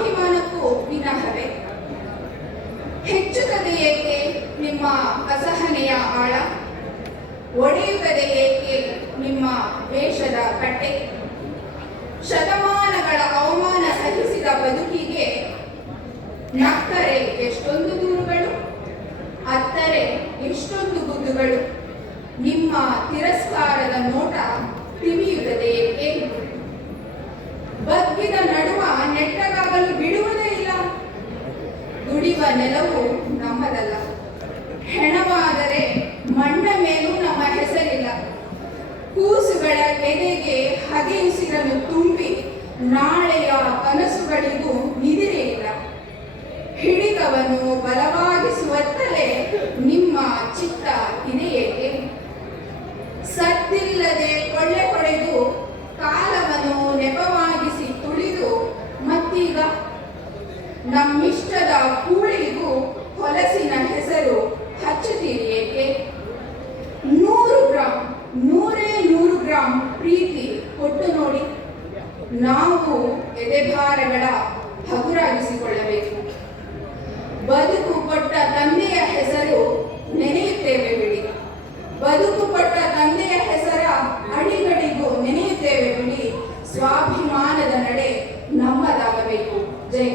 ಸ್ವಾಭಿಮಾನಕ್ಕೂ ವಿನಹವೇ ಹೆಚ್ಚುತ್ತದೆ ಏಕೆ ನಿಮ್ಮ ಅಸಹನೆಯ ಆಳ? ಒಡೆಯುತ್ತದೆ ಏಕೆ ನಿಮ್ಮ ವೇಷದ ಕಟ್ಟೆ ಶತಮಾನಗಳ ಅವಮಾನ ಸಹಿಸಿದ ಬದುಕಿಗೆ ನಕ್ಕರೆ ಎಷ್ಟೊಂದು ದೂರುಗಳು, ಅತ್ತರೆ ಎಷ್ಟೊಂದು ಗುದ್ದುಗಳು. ನಿಮ್ಮ ತಿರಸ್ಕಾರದ ನೋಟ ತಿಳಿಯುತ್ತದೆ ಏಕೆ? ಬಗ್ಗಿದ ನೆಲವು ನಮ್ಮದಲ್ಲ. ಹೆಣವಾದರೆ ಮಣ್ಣ ಮೇಲೂ ನಮ್ಮ ಹೆಸರಿಲ್ಲ. ಕೂಸುಗಳ ಎದೆಗೆ ಹಗೆಯುಸಿರನ್ನು ತುಂಬಿ ನಾಳೆಯ ಕನಸುಗಳಿಗೂ ನಿದಿರೆ ಇಲ್ಲ. ಹಿಡಿತವನ್ನು ಬಲವಾಗಿಸುವತ್ತಲೇ ನಿಮ್ಮ ಚಿತ್ತ ಇದೆಯೇಕೆ? ಸದ್ದಿಲ್ಲದೆ ಕೊಳ್ಳೆ ಕಾಲವನ್ನು ನೆಪವಾಗಿಸಿ ತುಳಿದು ಮತ್ತೀಗ ನಮ್ಮಿಷ್ಟದ ಕೂಳಿಗೂ ಕೊಟ್ಟು ನೋಡಿ, ನಾವು ಎದೆಭಾರಗಳ ಹಗುರಾಗಿಸಿಕೊಳ್ಳಬೇಕು. ಬದುಕು ಕೊಟ್ಟ ತಂದೆಯ ಹೆಸರು ನೆನೆಯುತ್ತೇವೆ ಬಿಡಿ. ಬದುಕು ಕೊಟ್ಟ ತಂದೆಯ ಹೆಸರ ಅಡಿಗಡಿಗೂ ನೆನೆಯುತ್ತೇವೆ ಬಿಡಿ. ಸ್ವಾಭಿಮಾನದ ನಡೆ ನಮ್ಮದಾಗಬೇಕು. ಜೈ